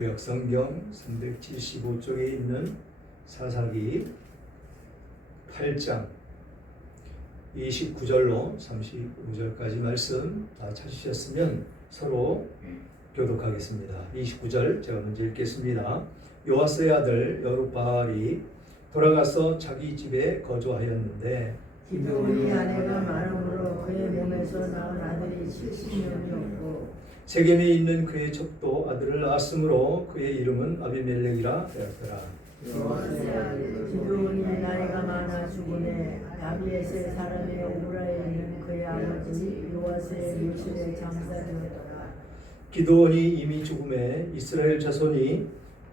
구약성경 375쪽에 있는 사사기 8장 29절로 35절까지 말씀 다 찾으셨으면 서로 교독하겠습니다. 29절 제가 먼저 읽겠습니다. 요아스의 아들 여룹바알이 돌아가서 자기 집에 거주하였는데 기드온이 아내가 많음으로 그의 몸에서 나온 아들이 70명이었고 세겜에 있는 그의 첩도 아들을 낳았으므로 그의 이름은 아비멜렉이라 하였더라. 요아스의 아들 기드온이 나이가 많아 죽으매 아비에셀 사람의 오브라에 있는 그의 아버지 요아스의 묘실에 장사되었더라. 기드온이 이미 죽음에 이스라엘 자손이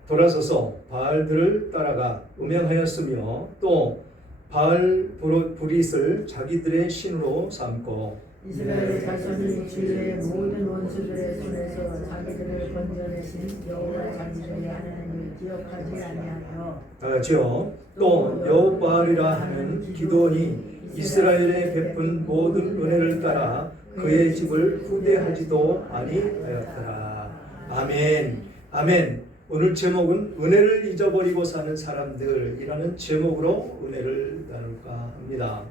돌아서서 바알들을 따라가 음행하였으며 또 바알 브릿을 자기들의 신으로 삼고 이스라엘 자손이 주의 모든 원수들의 손에서 자기들을 건져내신 여호와 자기들의 하나님을 기억하지 아니하며 다같이요. 또 여호바알이라 하는 기드온이 이스라엘에 베푼 모든 은혜를 따라 그의 집을 후대하지도 아니하였더라. 아멘. 아멘. 오늘 제목은 은혜를 잊어버리고 사는 사람들이라는 제목으로 은혜를 나눌까 합니다.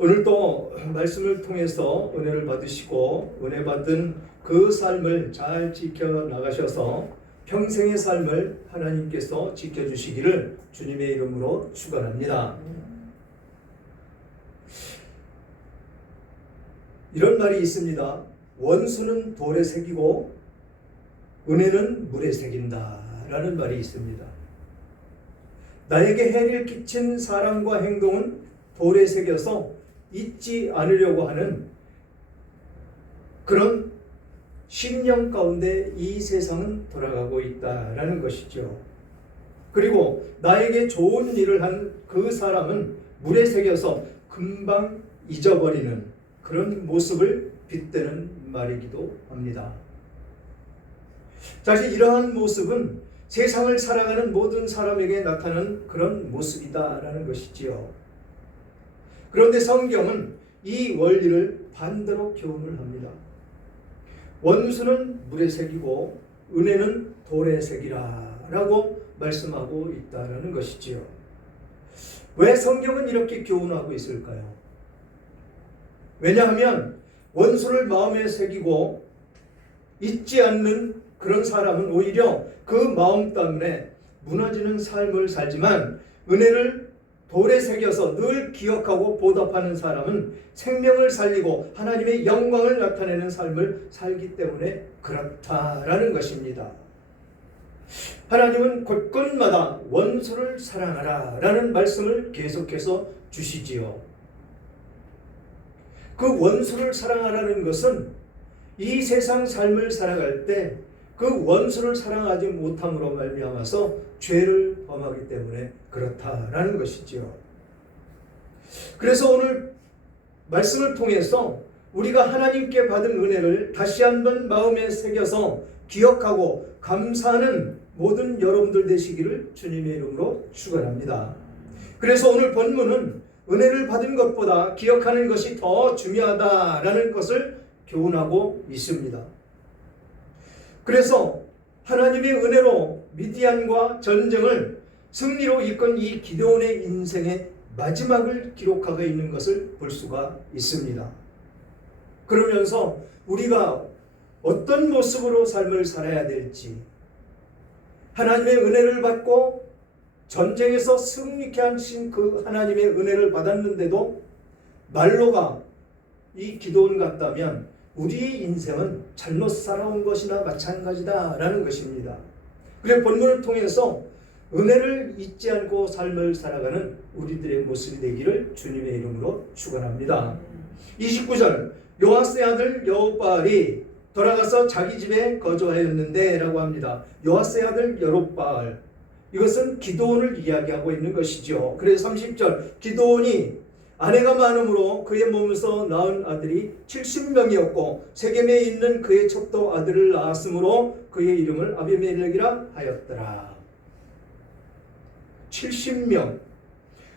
오늘 또 말씀을 통해서 은혜를 받으시고 은혜 받은 그 삶을 잘 지켜나가셔서 평생의 삶을 하나님께서 지켜주시기를 주님의 이름으로 축원합니다. 이런 말이 있습니다. 원수는 돌에 새기고 은혜는 물에 새긴다 라는 말이 있습니다. 나에게 해를 끼친 사람과 행동은 돌에 새겨서 잊지 않으려고 하는 그런 신념 가운데 이 세상은 돌아가고 있다라는 것이죠. 그리고 나에게 좋은 일을 한 그 사람은 물에 새겨서 금방 잊어버리는 그런 모습을 빗대는 말이기도 합니다. 사실 이러한 모습은 세상을 살아가는 모든 사람에게 나타나는 그런 모습이다라는 것이지요. 그런데 성경은 이 원리를 반대로 교훈을 합니다. 원수는 물에 새기고 은혜는 돌에 새기라 라고 말씀하고 있다는 것이지요. 왜 성경은 이렇게 교훈하고 있을까요? 왜냐하면 원수를 마음에 새기고 잊지 않는 그런 사람은 오히려 그 마음 때문에 무너지는 삶을 살지만 은혜를 돌에 새겨서 늘 기억하고 보답하는 사람은 생명을 살리고 하나님의 영광을 나타내는 삶을 살기 때문에 그렇다라는 것입니다. 하나님은 곳곳마다 원수를 사랑하라 라는 말씀을 계속해서 주시지요. 그 원수를 사랑하라는 것은 이 세상 삶을 살아갈 때 그 원수를 사랑하지 못함으로 말미암아서 죄를 범하기 때문에 그렇다라는 것이지요. 그래서 오늘 말씀을 통해서 우리가 하나님께 받은 은혜를 다시 한번 마음에 새겨서 기억하고 감사하는 모든 여러분들 되시기를 주님의 이름으로 축원합니다. 그래서 오늘 본문은 은혜를 받은 것보다 기억하는 것이 더 중요하다라는 것을 교훈하고 있습니다. 그래서 하나님의 은혜로 미디안과 전쟁을 승리로 이끈 이 기드온의 인생의 마지막을 기록하고 있는 것을 볼 수가 있습니다. 그러면서 우리가 어떤 모습으로 삶을 살아야 될지, 하나님의 은혜를 받고 전쟁에서 승리케 하신 그 하나님의 은혜를 받았는데도 말로가 이 기드온 같다면 우리의 인생은 잘못 살아온 것이나 마찬가지다라는 것입니다. 그래서 본문을 통해서 은혜를 잊지 않고 삶을 살아가는 우리들의 모습이 되기를 주님의 이름으로 축원합니다. 29절 요아스의 아들 여룹바알이 돌아가서 자기 집에 거주하였는데 라고 합니다. 요아스의 아들 여룹바알, 이것은 기드온을 이야기하고 있는 것이죠. 그래서 30절 기드온이 아내가 많음으로 그의 몸에서 낳은 아들이 70명이었고 세겜에 있는 그의 첩도 아들을 낳았으므로 그의 이름을 아비멜렉이라 하였더라. 70명,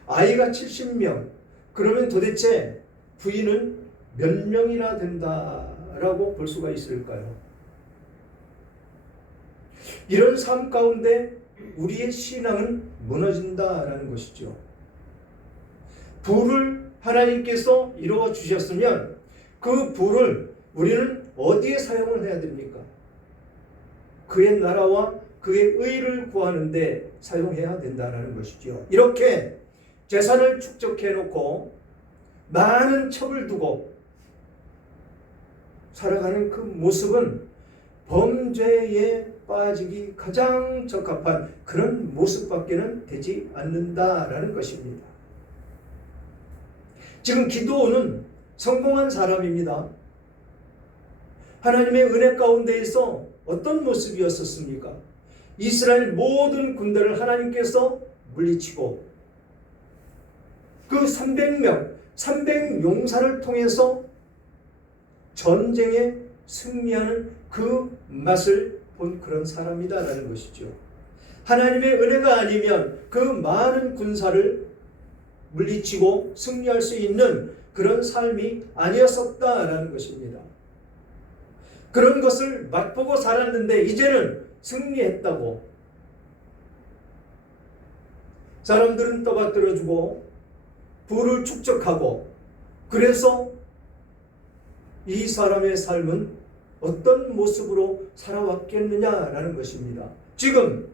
아이가 70명. 그러면 도대체 부인은 몇 명이나 된다라고 볼 수가 있을까요? 이런 삶 가운데 우리의 신앙은 무너진다라는 것이죠. 부를 하나님께서 이루어 주셨으면 그 부를 우리는 어디에 사용을 해야 됩니까? 그의 나라와 그의 의를 구하는 데 사용해야 된다는 것이죠. 이렇게 재산을 축적해 놓고 많은 첩을 두고 살아가는 그 모습은 범죄에 빠지기 가장 적합한 그런 모습밖에는 되지 않는다라는 것입니다. 지금 기드온은 성공한 사람입니다. 하나님의 은혜 가운데에서 어떤 모습이었었습니까? 이스라엘 모든 군대를 하나님께서 물리치고 그 300명, 300용사를 통해서 전쟁에 승리하는 그 맛을 본 그런 사람이다라는 것이죠. 하나님의 은혜가 아니면 그 많은 군사를 물리치고 승리할 수 있는 그런 삶이 아니었었다라는 것입니다. 그런 것을 맛보고 살았는데 이제는 승리했다고 사람들은 떠받들어주고 부를 축적하고, 그래서 이 사람의 삶은 어떤 모습으로 살아왔겠느냐라는 것입니다. 지금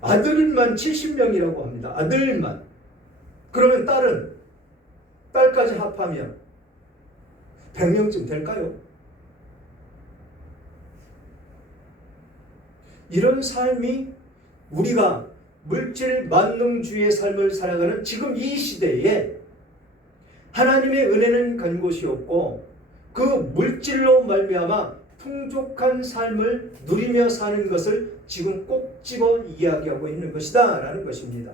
아들만 70명이라고 합니다. 아들만. 그러면 딸까지 합하면 100명쯤 될까요? 이런 삶이 우리가 물질 만능주의의 삶을 살아가는 지금 이 시대에 하나님의 은혜는 간 곳이 없고 그 물질로 말미암아 풍족한 삶을 누리며 사는 것을 지금 꼭 집어 이야기하고 있는 것이다 라는 것입니다.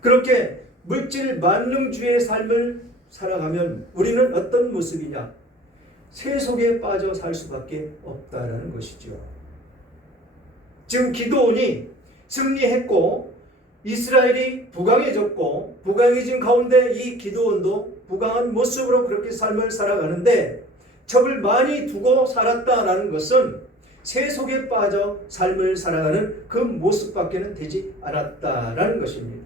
그렇게 물질 만능주의의 삶을 살아가면 우리는 어떤 모습이냐? 세속에 빠져 살 수밖에 없다라는 것이죠. 지금 기드온이 승리했고 이스라엘이 부강해졌고, 부강해진 가운데 이 기드온도 부강한 모습으로 그렇게 삶을 살아가는데 첩을 많이 두고 살았다라는 것은 세속에 빠져 삶을 살아가는 그 모습밖에는 되지 않았다라는 것입니다.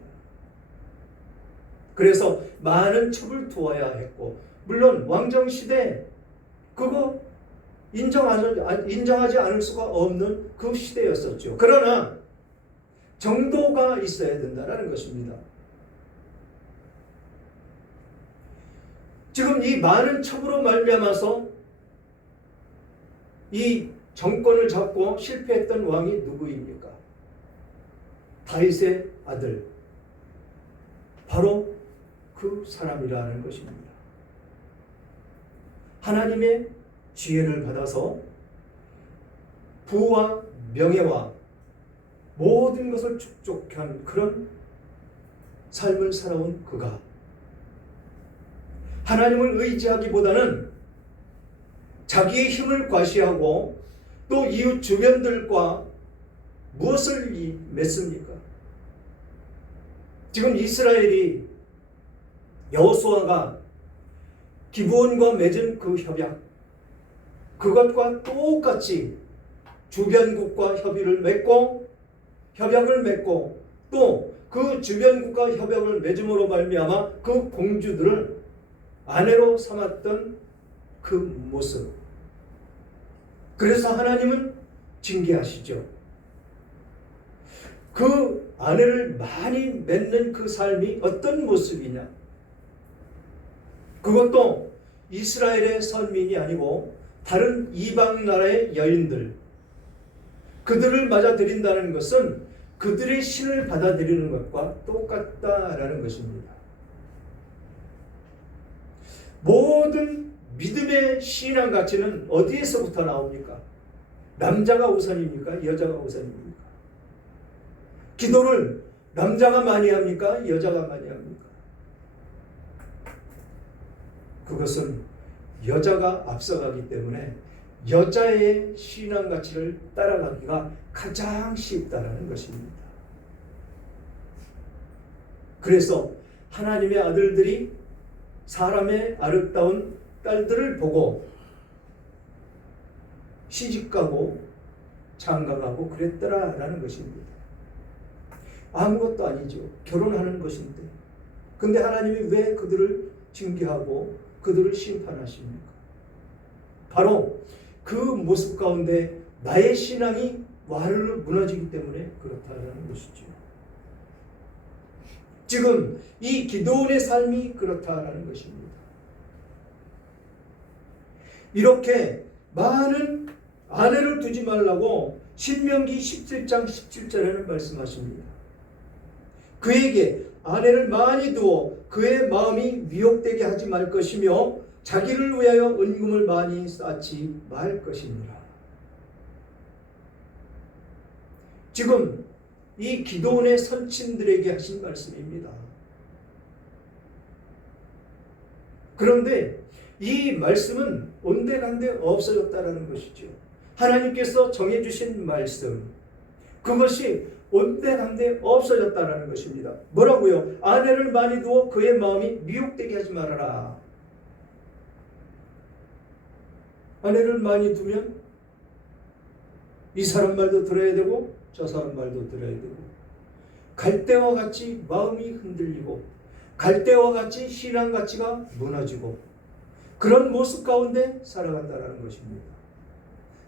그래서 많은 첩을 두어야 했고, 물론 왕정시대 그거 인정하지 않을 수가 없는 그 시대였었죠. 그러나 정도가 있어야 된다는 것입니다. 지금 이 많은 첩으로 말미암아서 이 정권을 잡고 실패했던 왕이 누구입니까? 다윗의 아들, 바로 그 사람이라는 것입니다. 하나님의 지혜를 받아서 부와 명예와 모든 것을 축적한 그런 삶을 살아온 그가 하나님을 의지하기보다는 자기의 힘을 과시하고 또 이웃 주변들과 무엇을 맺습니까? 지금 이스라엘이 여호수아가 기브온과 맺은 그 협약, 그것과 똑같이 주변국과 협약을 맺고 또 그 주변국과 협약을 맺음으로 말미암아 그 공주들을 아내로 삼았던 그 모습. 그래서 하나님은 징계하시죠. 그 아내를 많이 맺는 그 삶이 어떤 모습이냐? 그것도 이스라엘의 선민이 아니고 다른 이방 나라의 여인들, 그들을 맞아들인다는 것은 그들의 신을 받아들이는 것과 똑같다라는 것입니다. 모든 믿음의 신앙 가치는 어디에서부터 나옵니까? 남자가 우선입니까? 여자가 우선입니까? 기도를 남자가 많이 합니까? 여자가 많이 합니까? 그것은 여자가 앞서가기 때문에 여자의 신앙 가치를 따라가기가 가장 쉽다라는 것입니다. 그래서 하나님의 아들들이 사람의 아름다운 딸들을 보고 시집가고 장가가고 그랬더라라는 것입니다. 아무것도 아니죠. 결혼하는 것인데. 근데 하나님이 왜 그들을 징계하고 그들을 심판하십니까? 바로 그 모습 가운데 나의 신앙이 와르르 무너지기 때문에 그렇다라는 것이죠. 지금 이 기드온의 삶이 그렇다라는 것입니다. 이렇게 많은 아내를 두지 말라고 신명기 17장 17절에는 말씀하십니다. 그에게 아내를 많이 두어 그의 마음이 미혹되게 하지 말 것이며 자기를 위하여 은금을 많이 쌓지 말 것이니라. 지금 이 기드온의 선친들에게 하신 말씀입니다. 그런데 이 말씀은 온데간데 없어졌다라는 것이죠. 하나님께서 정해주신 말씀, 그것이 온데간데 없어졌다라는 것입니다. 뭐라고요? 아내를 많이 두어 그의 마음이 미혹되게 하지 말아라. 아내를 많이 두면 이 사람 말도 들어야 되고 저 사람 말도 들어야 되고, 갈대와 같이 마음이 흔들리고 갈대와 같이 신앙 가치가 무너지고 그런 모습 가운데 살아간다는 것입니다.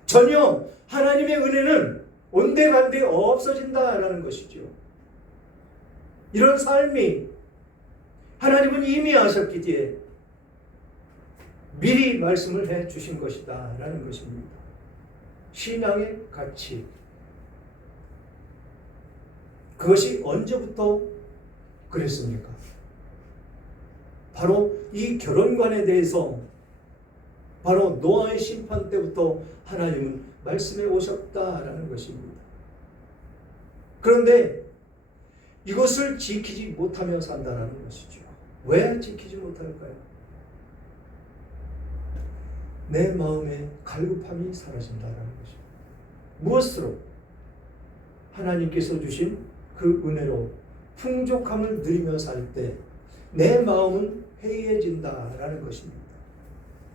전혀 하나님의 은혜는 온데간데 없어진다라는 것이죠. 이런 삶이 하나님은 이미 아셨기에 미리 말씀을 해 주신 것이다 라는 것입니다. 신앙의 가치, 그것이 언제부터 그랬습니까? 바로 이 결혼관에 대해서 바로 노아의 심판 때부터 하나님은 말씀해 오셨다라는 것입니다. 그런데 이것을 지키지 못하며 산다라는 것이죠. 왜 지키지 못할까요? 내 마음의 갈급함이 사라진다라는 것입니다. 무엇으로? 하나님께서 주신 그 은혜로 풍족함을 누리며 살 때 내 마음은 해이해진다라는 것입니다.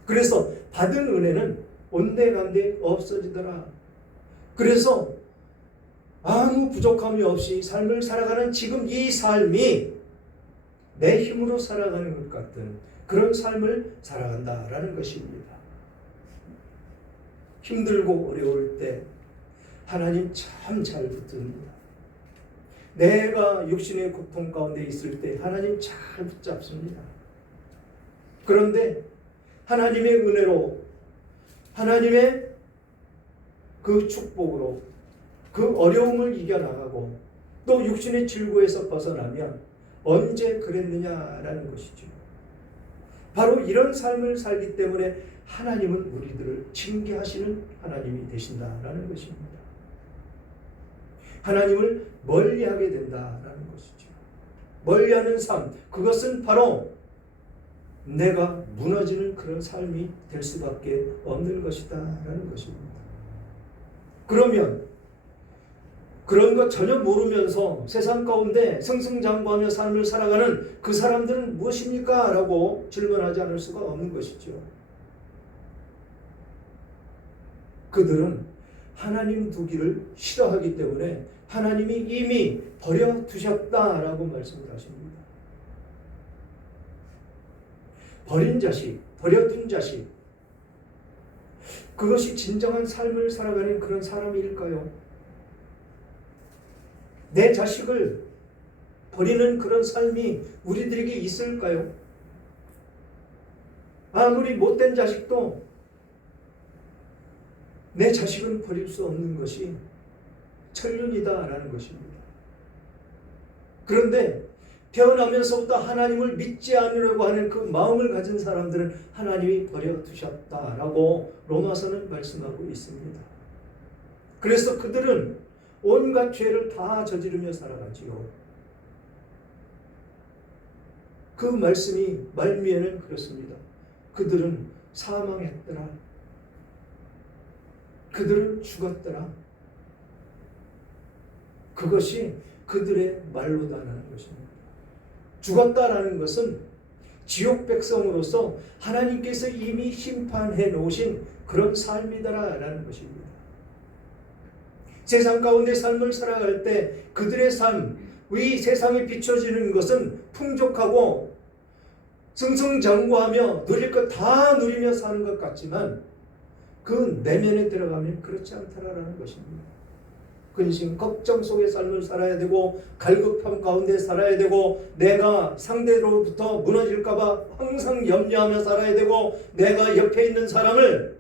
그래서 받은 은혜는 온데간데 없어지더라. 그래서 아무 부족함이 없이 삶을 살아가는 지금 이 삶이 내 힘으로 살아가는 것 같은 그런 삶을 살아간다라는 것입니다. 힘들고 어려울 때 하나님 참 잘 붙듭니다. 내가 육신의 고통 가운데 있을 때 하나님 잘 붙잡습니다. 그런데 하나님의 은혜로, 하나님의 그 축복으로 그 어려움을 이겨나가고 또 육신의 질고에서 벗어나면 언제 그랬느냐라는 것이죠. 바로 이런 삶을 살기 때문에 하나님은 우리들을 징계하시는 하나님이 되신다라는 것입니다. 하나님을 멀리하게 된다라는 것이죠. 멀리하는 삶, 그것은 바로 내가 무너지는 그런 삶이 될 수밖에 없는 것이다라는 것입니다. 그러면 그런 것 전혀 모르면서 세상 가운데 승승장구하며 삶을 살아가는 그 사람들은 무엇입니까? 라고 질문하지 않을 수가 없는 것이죠. 그들은 하나님 두기를 싫어하기 때문에 하나님이 이미 버려두셨다라고 말씀을 하십니다. 버린 자식, 버려둔 자식, 그것이 진정한 삶을 살아가는 그런 사람일까요? 내 자식을 버리는 그런 삶이 우리들에게 있을까요? 아무리 못된 자식도 내 자식은 버릴 수 없는 것이 천륜이다라는 것입니다. 그런데 태어나면서부터 하나님을 믿지 않으려고 하는 그 마음을 가진 사람들은 하나님이 버려두셨다라고 로마서는 말씀하고 있습니다. 그래서 그들은 온갖 죄를 다 저지르며 살아가지요. 그 말씀이 말미에는 그렇습니다. 그들은 사망했더라. 그들은 죽었더라. 그것이 그들의 말로다라는 것입니다. 죽었다라는 것은 지옥 백성으로서 하나님께서 이미 심판해 놓으신 그런 삶이다라는 것입니다. 세상 가운데 삶을 살아갈 때 그들의 삶, 이 세상에 비춰지는 것은 풍족하고 승승장구하며 누릴 것 다 누리며 사는 것 같지만 그 내면에 들어가면 그렇지 않다라는 것입니다. 근심, 걱정 속의 삶을 살아야 되고 갈급함 가운데 살아야 되고 내가 상대로부터 무너질까봐 항상 염려하며 살아야 되고 내가 옆에 있는 사람을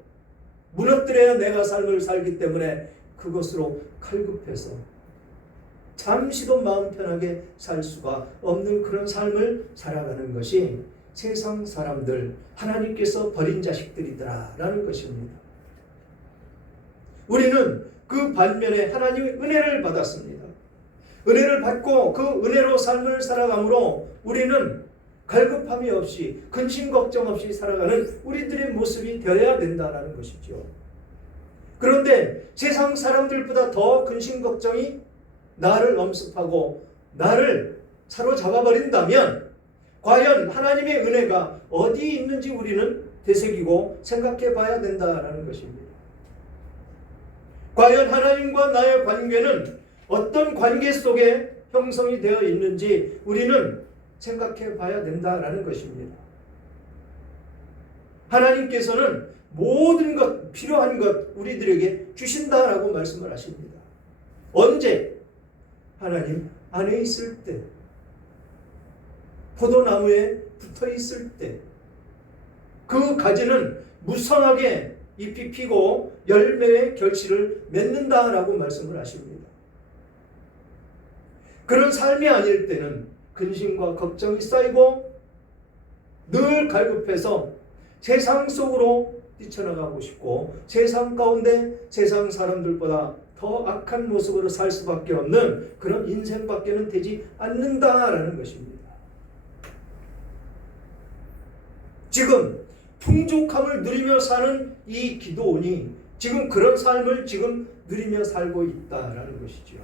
무너뜨려야 내가 삶을 살기 때문에 그것으로 칼급해서 잠시도 마음 편하게 살 수가 없는 그런 삶을 살아가는 것이 세상 사람들, 하나님께서 버린 자식들이더라라는 것입니다. 우리는 그 반면에 하나님의 은혜를 받았습니다. 은혜를 받고 그 은혜로 삶을 살아가므로 우리는 갈급함이 없이 근심 걱정 없이 살아가는 우리들의 모습이 되어야 된다는 것이죠. 그런데 세상 사람들보다 더 근심 걱정이 나를 엄습하고 나를 사로잡아 버린다면 과연 하나님의 은혜가 어디 있는지 우리는 되새기고 생각해 봐야 된다는 것입니다. 과연 하나님과 나의 관계는 어떤 관계 속에 형성이 되어 있는지 우리는 생각해 봐야 된다는 것입니다. 하나님께서는 모든 것, 필요한 것 우리들에게 주신다라고 말씀을 하십니다. 언제? 하나님 안에 있을 때, 포도나무에 붙어 있을 때, 그 가지는 무성하게 잎이 피고 열매의 결실을 맺는다라고 말씀을 하십니다. 그런 삶이 아닐 때는 근심과 걱정이 쌓이고 늘 갈급해서 세상 속으로 뛰쳐나가고 싶고 세상 가운데 세상 사람들보다 더 악한 모습으로 살 수밖에 없는 그런 인생밖에는 되지 않는다라는 것입니다. 지금 풍족함을 누리며 사는 이 기도원이 지금 그런 삶을 지금 누리며 살고 있다라는 것이죠.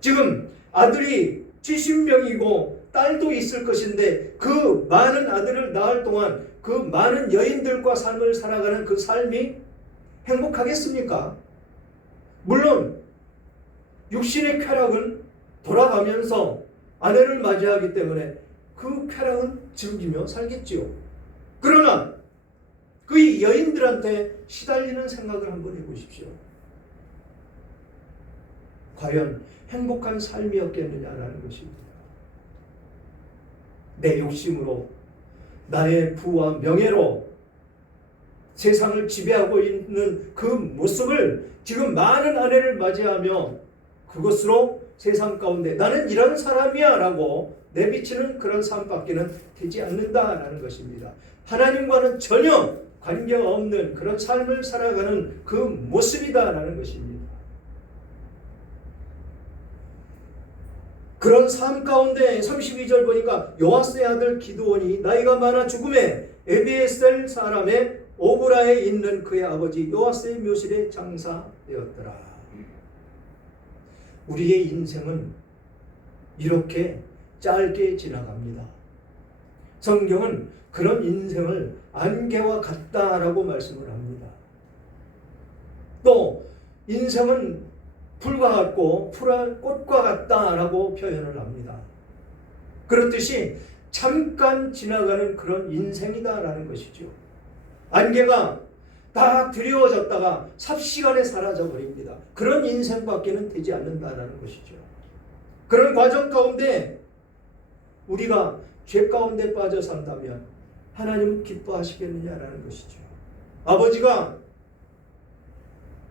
지금 아들이 70명이고 딸도 있을 것인데 그 많은 아들을 낳을 동안 그 많은 여인들과 삶을 살아가는 그 삶이 행복하겠습니까? 물론 육신의 쾌락은 돌아가면서 아내를 맞이하기 때문에 그 쾌락은 즐기며 살겠지요. 그러나 그 여인들한테 시달리는 생각을 한번 해보십시오. 과연 행복한 삶이었겠느냐라는 것입니다. 내 욕심으로 나의 부와 명예로 세상을 지배하고 있는 그 모습을 지금 많은 아내를 맞이하며 그것으로 세상 가운데 나는 이런 사람이야 라고 내비치는 그런 삶밖에는 되지 않는다라는 것입니다. 하나님과는 전혀 관계가 없는 그런 삶을 살아가는 그 모습이다라는 것입니다. 그런 삶 가운데 32절 보니까 요아스의 아들 기드온이 나이가 많아 죽음에 에비에셀 사람의 오브라에 있는 그의 아버지 요아스의 묘실에 장사되었더라. 우리의 인생은 이렇게 짧게 지나갑니다. 성경은 그런 인생을 안개와 같다라고 말씀을 합니다. 또 인생은 풀과 같고 풀한 꽃과 같다라고 표현을 합니다. 그렇듯이 잠깐 지나가는 그런 인생이다라는 것이죠. 안개가 다 드리워졌다가 삽시간에 사라져 버립니다. 그런 인생밖에는 되지 않는다라는 것이죠. 그런 과정 가운데 우리가 죄 가운데 빠져 산다면 하나님은 기뻐하시겠느냐라는 것이죠. 아버지가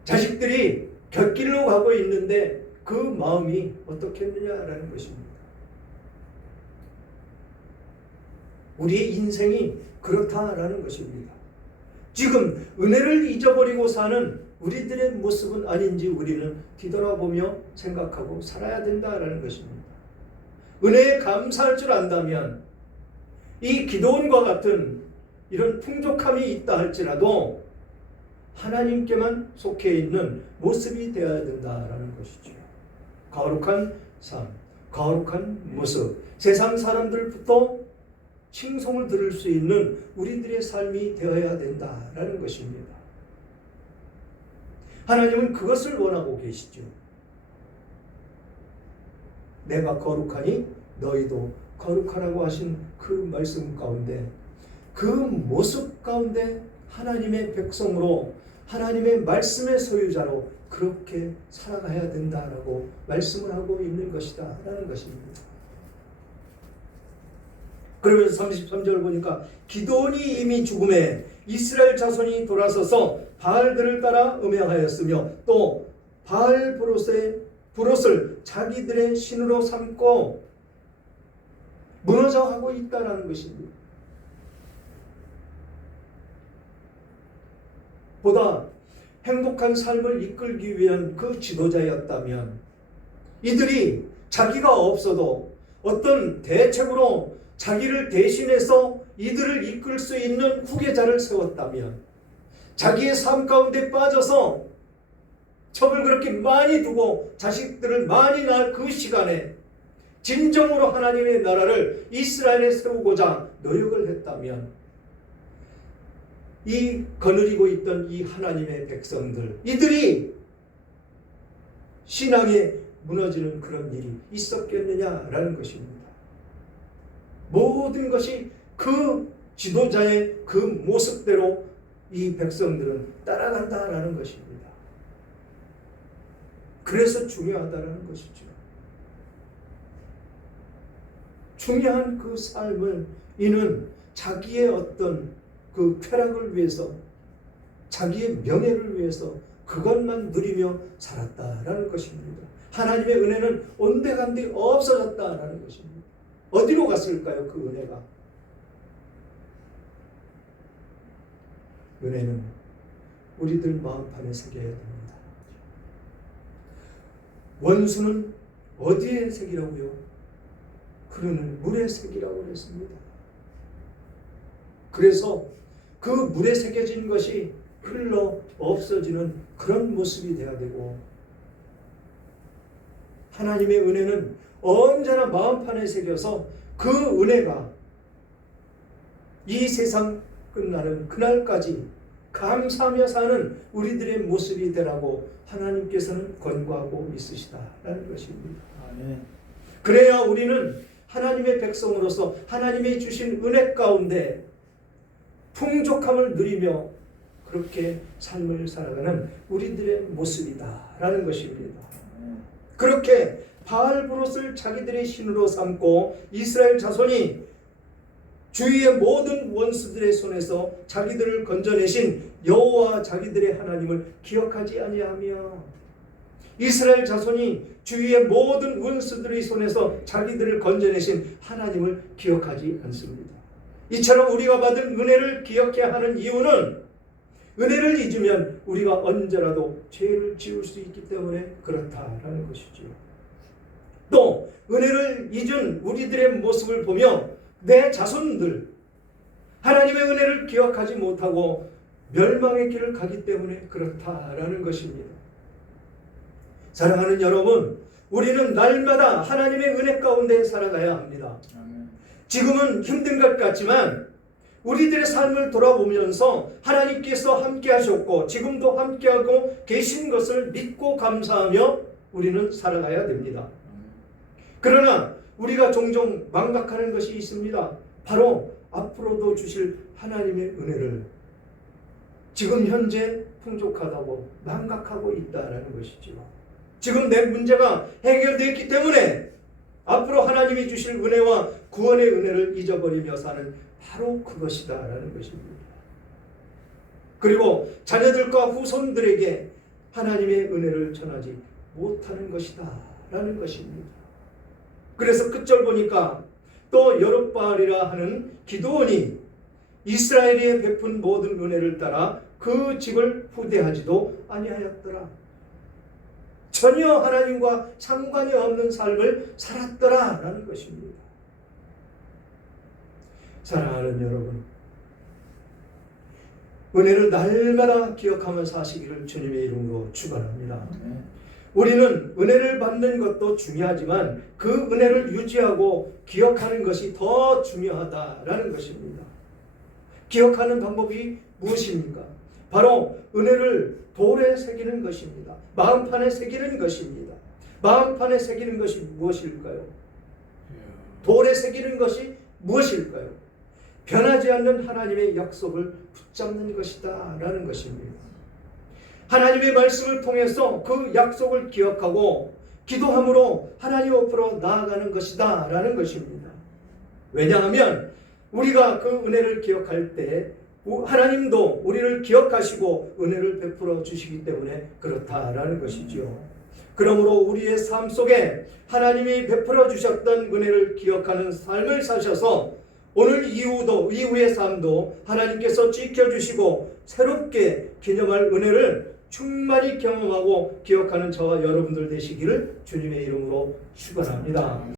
자식들이 곁길로 가고 있는데 그 마음이 어떻겠느냐라는 것입니다. 우리의 인생이 그렇다라는 것입니다. 지금 은혜를 잊어버리고 사는 우리들의 모습은 아닌지 우리는 뒤돌아보며 생각하고 살아야 된다라는 것입니다. 은혜에 감사할 줄 안다면 이 기드온과 같은 이런 풍족함이 있다 할지라도 하나님께만 속해 있는 모습이 되어야 된다라는 것이죠. 거룩한 삶, 거룩한 모습, 세상 사람들부터 칭송을 들을 수 있는 우리들의 삶이 되어야 된다라는 것입니다. 하나님은 그것을 원하고 계시죠. 내가 거룩하니 너희도 거룩하라고 하신 그 말씀 가운데, 그 모습 가운데 하나님의 백성으로, 하나님의 말씀의 소유자로 그렇게 살아가야 된다라고 말씀을 하고 있는 것이다 라는 것입니다. 그러면서 33절 보니까 기드온이 이미 죽음에 이스라엘 자손이 돌아서서 바알들을 따라 음행하였으며 또 바알 브롯을 자기들의 신으로 삼고 무너져가고 있다는 것입니다. 보다 행복한 삶을 이끌기 위한 그 지도자였다면 이들이 자기가 없어도 어떤 대책으로 자기를 대신해서 이들을 이끌 수 있는 후계자를 세웠다면, 자기의 삶 가운데 빠져서 첩을 그렇게 많이 두고 자식들을 많이 낳을 그 시간에 진정으로 하나님의 나라를 이스라엘에 세우고자 노력을 했다면, 이 거느리고 있던 이 하나님의 백성들, 이들이 신앙에 무너지는 그런 일이 있었겠느냐라는 것입니다. 모든 것이 그 지도자의 그 모습대로 이 백성들은 따라간다라는 것입니다. 그래서 중요하다라는 것이죠. 중요한 그 삶을 이는 자기의 어떤 그 쾌락을 위해서, 자기의 명예를 위해서 그것만 누리며 살았다라는 것입니다. 하나님의 은혜는 온데간데 없어졌다라는 것입니다. 어디로 갔을까요? 그 은혜가. 은혜는 우리들 마음판에 새겨야 됩니다. 원수는 어디에 새기라고요? 그는 물에 새기라고 했습니다. 그래서 그 물에 새겨진 것이 흘러 없어지는 그런 모습이 돼야 되고, 하나님의 은혜는 언제나 마음판에 새겨서 그 은혜가 이 세상 끝나는 그날까지 감사하며 사는 우리들의 모습이 되라고 하나님께서는 권고하고 있으시다라는 것입니다. 아멘. 그래야 우리는 하나님의 백성으로서 하나님이 주신 은혜 가운데 풍족함을 누리며 그렇게 삶을 살아가는 우리들의 모습이다라는 것입니다. 그렇게 바알 브롯을 자기들의 신으로 삼고 이스라엘 자손이 주위의 모든 원수들의 손에서 자기들을 건져내신 여호와 자기들의 하나님을 기억하지 아니하며, 이스라엘 자손이 주위의 모든 원수들의 손에서 자기들을 건져내신 하나님을 기억하지 않습니다. 이처럼 우리가 받은 은혜를 기억해야 하는 이유는, 은혜를 잊으면 우리가 언제라도 죄를 지을 수 있기 때문에 그렇다라는 것이죠. 또 은혜를 잊은 우리들의 모습을 보며 내 자손들, 하나님의 은혜를 기억하지 못하고 멸망의 길을 가기 때문에 그렇다라는 것입니다. 사랑하는 여러분, 우리는 날마다 하나님의 은혜 가운데 살아가야 합니다. 지금은 힘든 것 같지만 우리들의 삶을 돌아보면서 하나님께서 함께 하셨고 지금도 함께하고 계신 것을 믿고 감사하며 우리는 살아가야 됩니다. 그러나 우리가 종종 망각하는 것이 있습니다. 바로 앞으로도 주실 하나님의 은혜를 지금 현재 풍족하다고 망각하고 있다는 것이죠. 지금 내 문제가 해결되었기 때문에 앞으로 하나님이 주실 은혜와 구원의 은혜를 잊어버리며 사는 바로 그것이다라는 것입니다. 그리고 자녀들과 후손들에게 하나님의 은혜를 전하지 못하는 것이다라는 것입니다. 그래서 끝절 보니까 또 여룹바알이라 하는 기드온이 이스라엘에 베푼 모든 은혜를 따라 그 집을 후대하지도 아니하였더라. 전혀 하나님과 상관이 없는 삶을 살았더라라는 것입니다. 사랑하는 여러분, 은혜를 날마다 기억하며 사시기를 주님의 이름으로 축원합니다. 우리는 은혜를 받는 것도 중요하지만 그 은혜를 유지하고 기억하는 것이 더 중요하다라는 것입니다. 기억하는 방법이 무엇입니까? 바로 은혜를 돌에 새기는 것입니다. 마음판에 새기는 것입니다. 마음판에 새기는 것이 무엇일까요? 돌에 새기는 것이 무엇일까요? 변하지 않는 하나님의 약속을 붙잡는 것이다 라는 것입니다. 하나님의 말씀을 통해서 그 약속을 기억하고 기도함으로 하나님 앞으로 나아가는 것이다 라는 것입니다. 왜냐하면 우리가 그 은혜를 기억할 때 하나님도 우리를 기억하시고 은혜를 베풀어 주시기 때문에 그렇다라는 것이죠. 그러므로 우리의 삶 속에 하나님이 베풀어 주셨던 은혜를 기억하는 삶을 사셔서 오늘 이후의 삶도 하나님께서 지켜주시고 새롭게 기념할 은혜를 충만히 경험하고 기억하는 저와 여러분들 되시기를 주님의 이름으로 축원합니다.